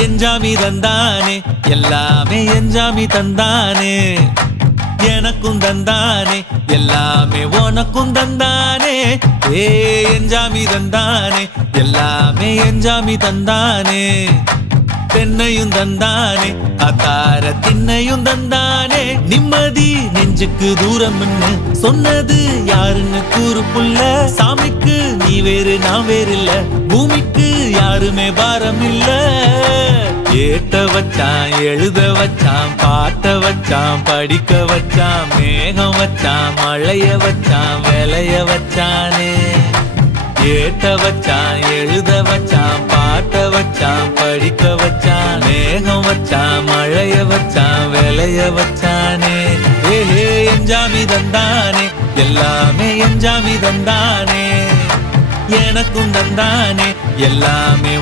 எஞ்சாமி தந்தானே எல்லாமே எஞ்சாமி தந்தானே எனக்கும் தந்தானே எல்லாமே உனக்கும் தந்தானே ஏ எஞ்சாமி தந்தானே எல்லாமே எஞ்சாமி தந்தானே தென்னையும் தந்தானே அத்தார திண்ணையும் தந்தானே நிம்மதி நெஞ்சுக்கு தூரம்னு சொன்னது யாருன்னு கூறு புள்ள சாமிக்கு நீ வேறு நான் வேறு இல்ல பூமிக்கு யாருமே பாரம் இல்ல ஏட்ட வச்சான் எழுத வச்சான் பாட்ட வச்சான் படிக்க வச்சான் மேகம் வச்சான் மழைய வச்சான் விளைய வச்சானே ஏட்ட வச்சான் எழுத வச்சான் பாட்ட வச்சான் படிக்க வச்சான் மேகம் வச்சான் மழைய வச்சான் விளைய வச்சானே ஏஹே எஞ்சாமி தந்தானே எல்லாமே எஞ்சாமி தந்தானே எனக்கும் தந்தானே எல்லாமே